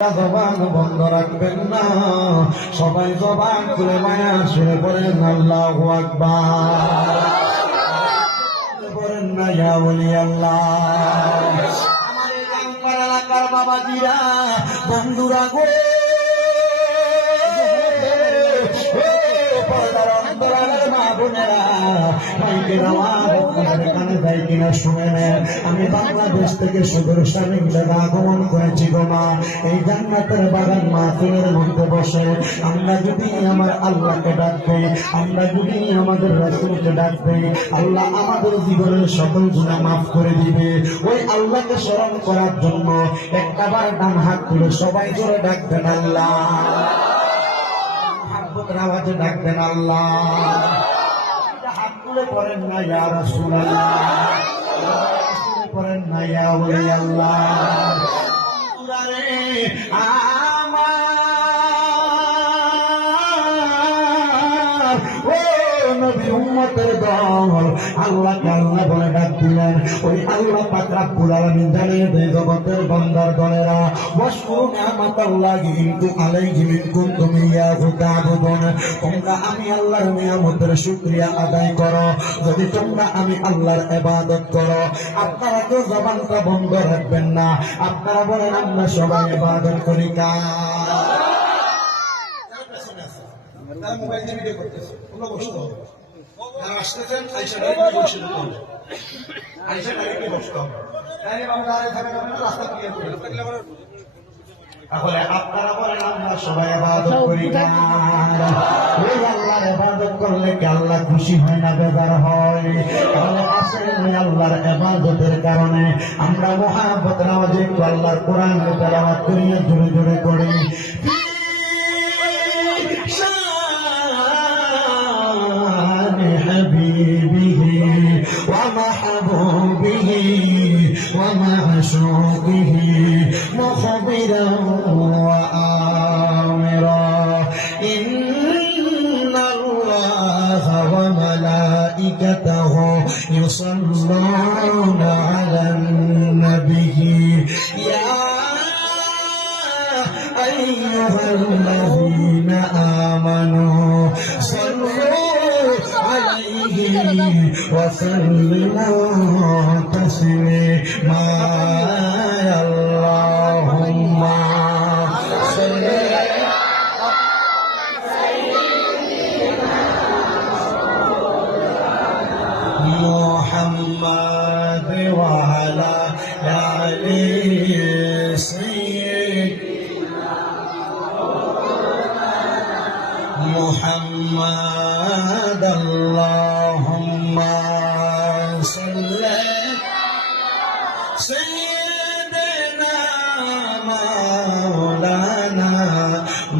জবান বন্ধ রাখবেন না, সবাই জবান খুলে মায়া শুনে পড়েন আল্লাহু আকবার, পড়েন না ইয়া ওলি আল্লাহ। আমার এই গাংপাড়া এলাকার বাবাজিরা, বন্ধুরা গো, আমি বাংলাদেশ থেকে সুদর্শন আগমন করেছি গো মা। এই জান্নাতের বাগান মাহফিলের মধ্যে বসে আমরা যদি আমার আল্লাহকে ডাকবে, আমরা যদি আমাদের রাসূলকে ডাকবে, আল্লাহ আমাদের জীবনের সকল গুনাহ মাফ করে দিবে। ওই আল্লাহকে স্মরণ করার জন্য একবার ডান হাত তুলে সবাই জোরে ডাকবেন আল্লাহ, আওয়াজে ডাকবেন আল্লাহ। হাত তুলে পড়েন না ইয়া রাসূলুল্লাহ, পড়েন না ইয়া ওলি আল্লাহ। আমার ও নবী উম্মতের দল আল্লাহকে আল্লাহ বলে ডাক দিলেন। ওই আল্লাহ পাক রব্বুল আলামিন জানিয়ে দেয় জগতের বান্দার দলেরা, ওয়াশকুরু নি'মাতাল্লাহি আলাইকুম ইন কুনতুম ইয়াহু তা'বুদুন। তোমরা আমি আল্লাহর নিয়ামতের শুকরিয়া আদায় করো যদি তোমরা আমি আল্লাহর ইবাদত করো। আপনারা কেউ জবানটা বন্ধ রাখবেন না, আপনারা বলেন আমরা সবাই ইবাদত করি কার? মোবাইল দিয়ে ভিডিও করতেছে, তোমরা বসতে হবে, আসতেছেন আইসা ডাইরেক্ট বসে হবে, আইসা ডাইরেক্ট বসতে হবে, তাই আমরা রাস্তা ক্লিয়ার করে তাহলে আপনারা বলেন আমরা সবাই ইবাদত করি কার? ওই আল্লাহর ইবাদত করলে কি আল্লাহ খুশি হয় না বেজার হয়? তাহলে আসেন ওই আল্লাহর ইবাদতের কারণে আমরা মুহাব্বত নামাজে আল্লাহর কোরআন তেলাওয়াত করি, জোরে জোরে করি। حبيبه ومحبوبه ومعشوقه مخبرا وآمرا إن الله وملائكته يصلون على النبي يا أيها الذين آمنوا صلوا عليه وسلموا تسليما اللهم صل محمد وعلى آله سيدنا محمد اللهم صل سيدنا مولانا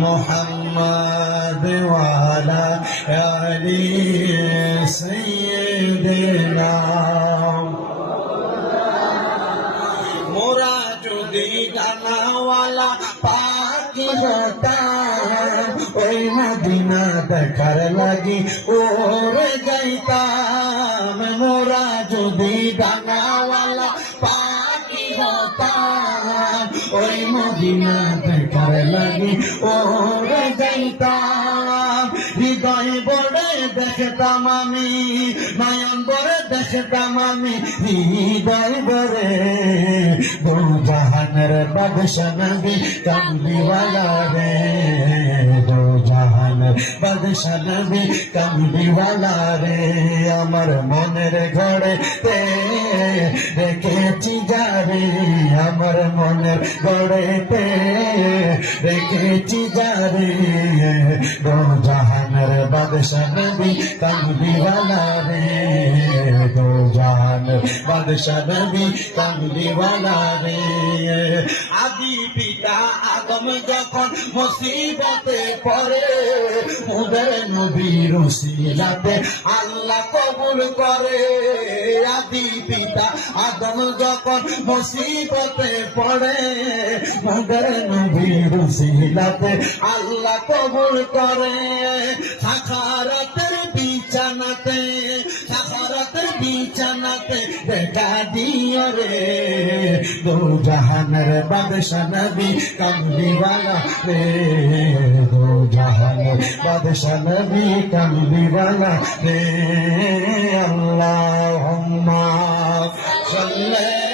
محمد وعلى آل سيدنا মোরা যদি ডানাওয়ালা পাখি হতাম, ওই মদিনা দেখার লাগি ওরে যাইতাম। মোরা যদি ডানাওয়ালা পাখি হতাম, ওই মদিনা দেখার লাগি ওরে যাইতাম। হৃদয় বড়ে দেখতাম আমি, নয়ন বড়ে দেখতাম আমি, হৃদয় বড়ে দু জাহানের বাদশাহ নবী কামলিওয়ালা রে, দু জাহানের বাদশাহ নবী কামলিওয়ালা রে। আমার মনের ঘরে রেখেছি যারে, আমার মনের ঘরেতে রেখেছি যারে, দু জাহানের বাদশাহ নবী কামলিওয়ালা রে, দু জাহানের বাদশাহ নবী কামলিওয়ালা রে। আদি পিতা আদম যখন মুসিবতে পড়ে, ওদের নবীর উসিলাতে আল্লাহ কবুল করে। আদি পিতা আদম যখন মুসিবতে পড়ে, ওদের নবীর উসিলাতে আল্লাহ কবুল করে। সাখারাতের বিছানাতে, সাখারাতের বিছানাতে দেখা দিও রে দো জাহানের বাদশা নবী কামলিওয়ালা রে দো জাহানের বাদশা নবী কামলিওয়ালা রে আল্লাহুম্মা সাল্লি